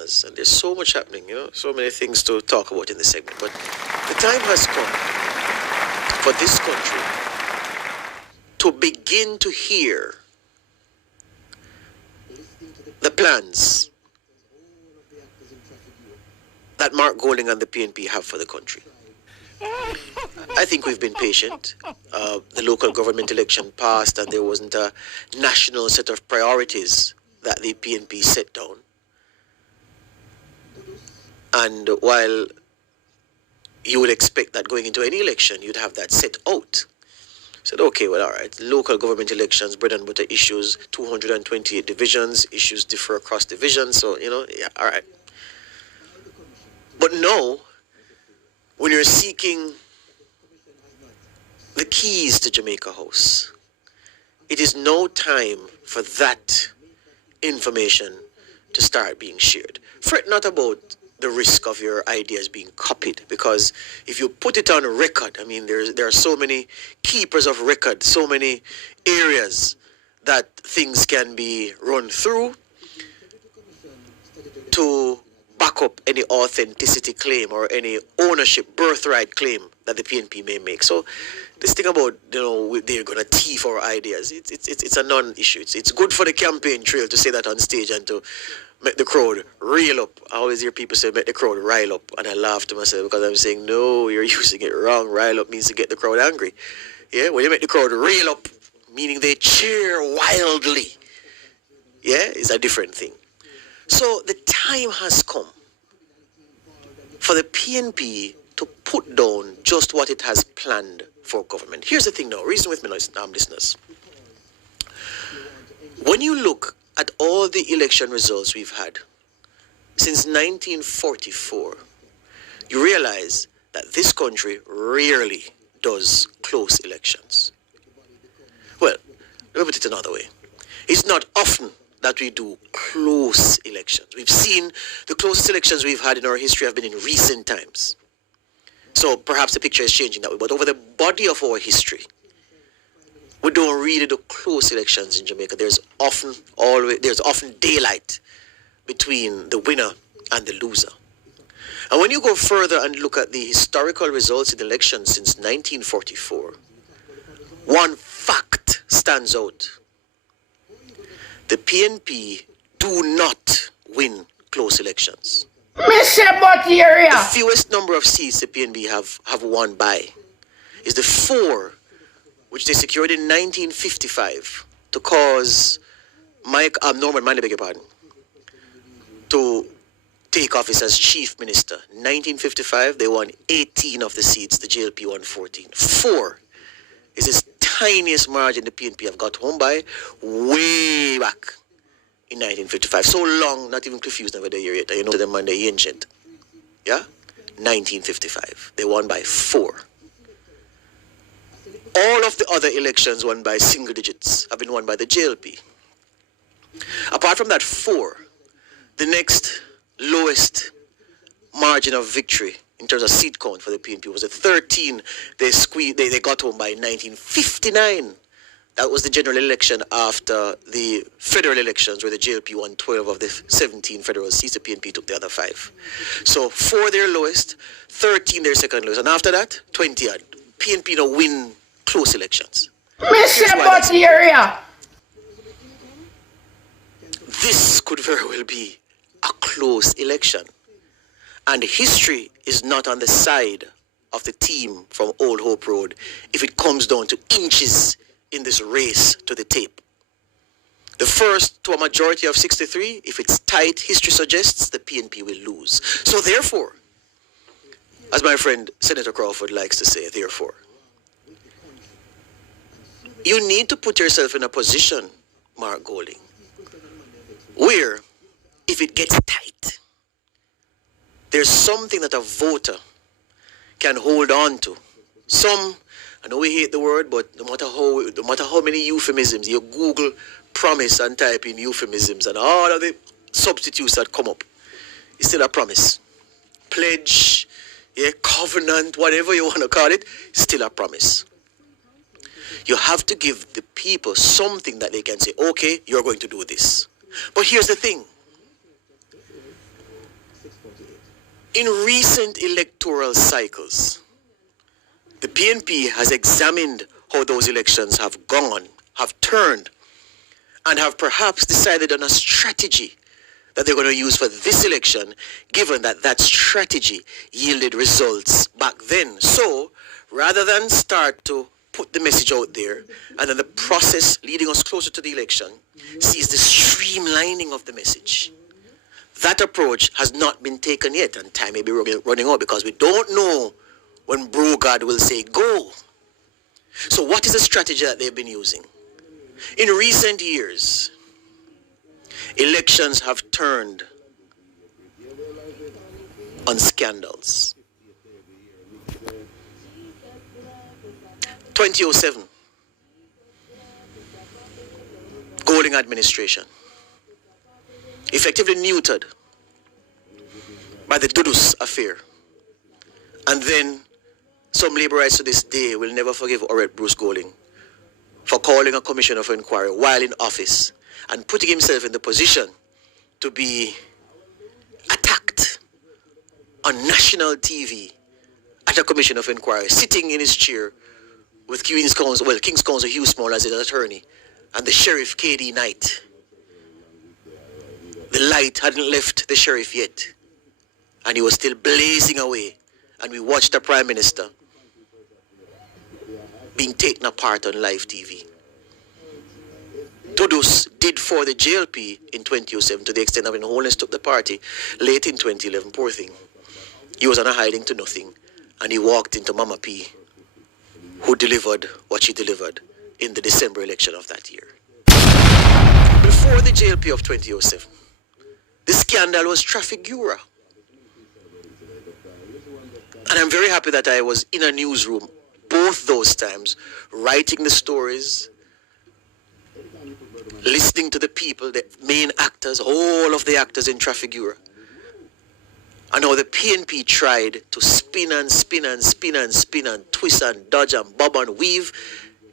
listeners, and there's so much happening, so many things to talk about in this segment. But the time has come for this country to begin to hear the plans that Mark Golding and the PNP have for the country. I think we've been patient. The local government election passed and there wasn't a national set of priorities that the PNP set down. And while you would expect that going into any election, you'd have that set out. Said, okay, well, all right, local government elections, bread and butter issues, 228 divisions, issues differ across divisions, so, yeah, all right. But now, when you're seeking the keys to Jamaica House, it is no time for that information to start being shared. Fret not about the risk of your ideas being copied, because if you put it on record, I mean, there are so many keepers of record, so many areas that things can be run through to back up any authenticity claim or any ownership, birthright claim that the PNP may make. So this thing about, they're going to thief our ideas, it's a non-issue. It's good for the campaign trail to say that on stage and to make the crowd reel up. I always hear people say, make the crowd rile up. And I laugh to myself because I'm saying, no, you're using it wrong. Rile up means to get the crowd angry. Yeah, when you make the crowd reel up, meaning they cheer wildly, yeah, it's a different thing. So the time has come for the PNP to put down just what it has planned for government. Here's the thing now, reason with me, listeners. When you look at all the election results we've had since 1944, you realize that this country rarely does close elections. Well, let me put it another way. It's not often that we do close elections. We've seen the closest elections we've had in our history have been in recent times. So perhaps the picture is changing that way. But over the body of our history, we don't really do close elections in Jamaica. There's often daylight between the winner and the loser. And when you go further and look at the historical results in elections since 1944, one fact stands out. The PNP do not win close elections. The fewest number of seats the PNP have won by is the 4 which they secured in 1955 to cause Norman Manley, beg your pardon, to take office as chief minister. 1955, they won 18 of the seats. The JLP won 14. 4 is this tiniest margin the PNP have got home by way back in 1955. So long, not even confused over the year yet. You know them and the ancient. Yeah? 1955. They won by 4. All of the other elections won by single digits have been won by the JLP. Apart from that 4, the next lowest margin of victory in terms of seat count for the PNP was the 13 they got home by 1959. That was the general election after the federal elections where the JLP won 12 of the 17 federal seats. The PNP took the other 5. So 4 their lowest, 13 their second lowest, and after that 20 odd. PNP now win close elections. This could very well be a close election. And history is not on the side of the team from Old Hope Road if it comes down to inches in this race to the tape. The first to a majority of 63, if it's tight, history suggests the PNP will lose. So therefore, as my friend Senator Crawford likes to say, therefore, you need to put yourself in a position, Mark Golding, where if it gets tight, there's something that a voter can hold on to. I know we hate the word, but no matter how many euphemisms, you Google promise and type in euphemisms and all of the substitutes that come up, it's still a promise. Pledge, covenant, whatever you want to call it, still a promise. You have to give the people something that they can say, okay, you're going to do this. But here's the thing. In recent electoral cycles, the PNP has examined how those elections have gone, have turned, and have perhaps decided on a strategy that they're going to use for this election, given that that strategy yielded results back then. So, rather than start to put the message out there, and then the process leading us closer to the election sees the streamlining of the message. That approach has not been taken yet, and time may be running out because we don't know when Brogard will say go. So what is the strategy that they've been using? In recent years, elections have turned on scandals. 2007, Golding administration, effectively neutered by the Dudus affair. And then some Labourites to this day will never forgive Orette Bruce Golding for calling a commission of inquiry while in office and putting himself in the position to be attacked on national TV at a commission of inquiry, sitting in his chair with King's Counsel Hugh Small as his attorney and the Sheriff K.D. Knight. The light hadn't left the sheriff yet, and he was still blazing away, and we watched the Prime Minister being taken apart on live TV. Tudus did for the JLP in 2007 to the extent that when Holness took the party late in 2011, poor thing. He was on a hiding to nothing, and he walked into Mama P, who delivered what she delivered in the December election of that year. Before the JLP of 2007, the scandal was Trafigura. And I'm very happy that I was in a newsroom both those times, writing the stories, listening to the people, the main actors, all of the actors in Trafigura. And how the PNP tried to spin and spin and spin and spin and twist and dodge and bob and weave.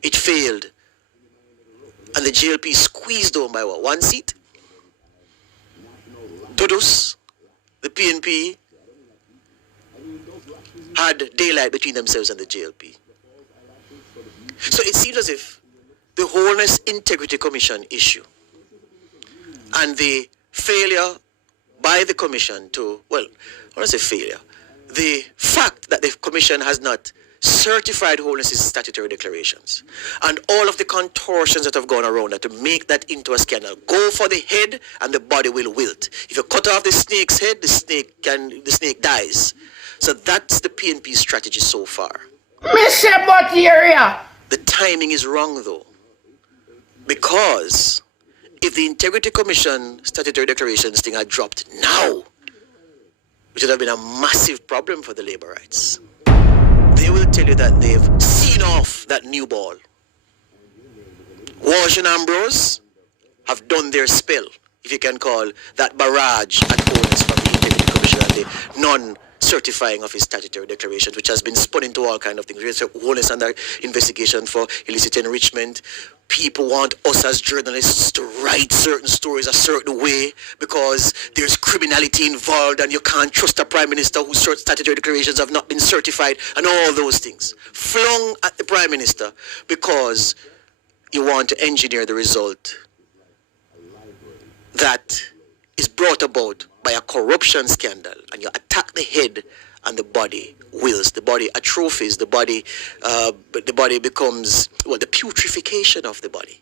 It failed. And the JLP squeezed on by what, 1 seat? Tudus, the PNP, had daylight between themselves and the JLP. So it seems as if the Wholeness Integrity Commission issue and the failure by the commission to, well, I want to say failure, the fact that the commission has not certified Wholeness's statutory declarations and all of the contortions that have gone around that to make that into a scandal. Go for the head and the body will wilt. If you cut off the snake's head, the snake dies. So that's the PNP strategy so far. The timing is wrong though, because if the Integrity Commission statutory declarations thing had dropped now, which would have been a massive problem for the Labourites, they will tell you that they've seen off that new ball. Walsh and Ambrose have done their spell, if you can call that barrage at Holness from the Integrity Commission and the non-certifying of his statutory declarations, which has been spun into all kinds of things. Holness under investigation for illicit enrichment. People want us as journalists to write certain stories a certain way because there's criminality involved and you can't trust a Prime Minister whose statutory declarations have not been certified and all those things. Flung at the Prime Minister because you want to engineer the result that is brought about by a corruption scandal, and you attack the head and the body wills, the body atrophies, the body becomes, well, the putrefaction of the body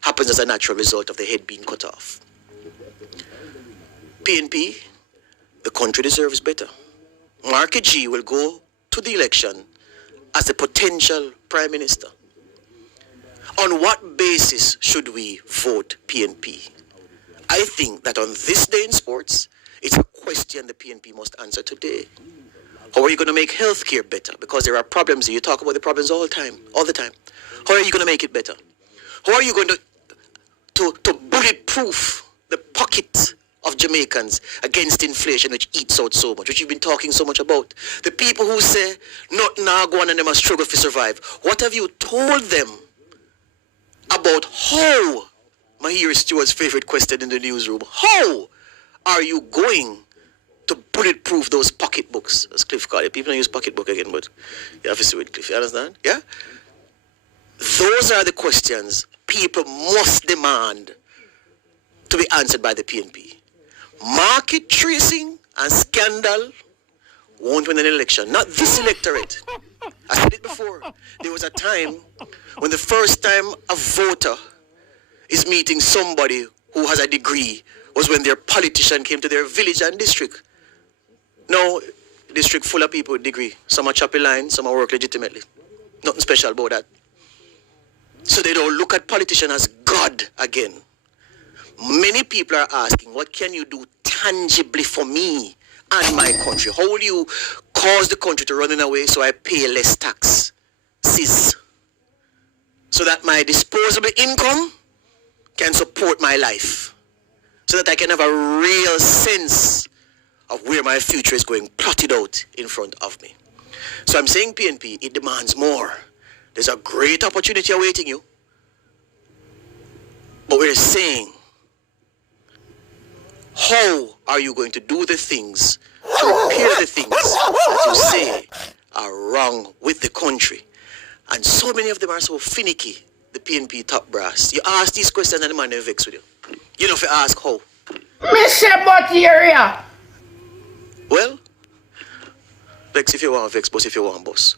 happens as a natural result of the head being cut off. PNP, the country deserves better. Marky G will go to the election as a potential Prime Minister. On what basis should we vote PNP? I think that on this day in sports, it's a question the PNP must answer today. How are you going to make healthcare better? Because there are problems. You talk about the problems all the time. How are you going to make it better? How are you going to bulletproof the pocket of Jamaicans against inflation, which eats out so much, which you've been talking so much about? The people who say, nothing now go on and they must struggle to survive. What have you told them about how, Mahir Stewart's favorite question in the newsroom, how are you going to bulletproof those pocketbooks, as Cliff called it. People don't use pocketbook again, but you have to see with Cliff. You understand? Yeah? Those are the questions people must demand to be answered by the PNP. Market tracing and scandal won't win an election. Not this electorate. I said it before. There was a time when the first time a voter is meeting somebody who has a degree was when their politician came to their village and district. Now, district full of people with degree. Some are choppy line, some are work legitimately. Nothing special about that. So they don't look at politicians as God again. Many people are asking, what can you do tangibly for me and my country? How will you cause the country to run in a way so I pay less tax? So that my disposable income can support my life. So that I can have a real sense of where my future is going plotted out in front of me. So I'm saying PNP, it demands more. There's a great opportunity awaiting you. But we're saying, how are you going to do the things, to repair the things that you say are wrong with the country? And so many of them are so finicky, the PNP top brass. You ask these questions and the man never vex with you. You know if you ask how. Mr. Area. Well, vex if you want vex, boss if you want boss.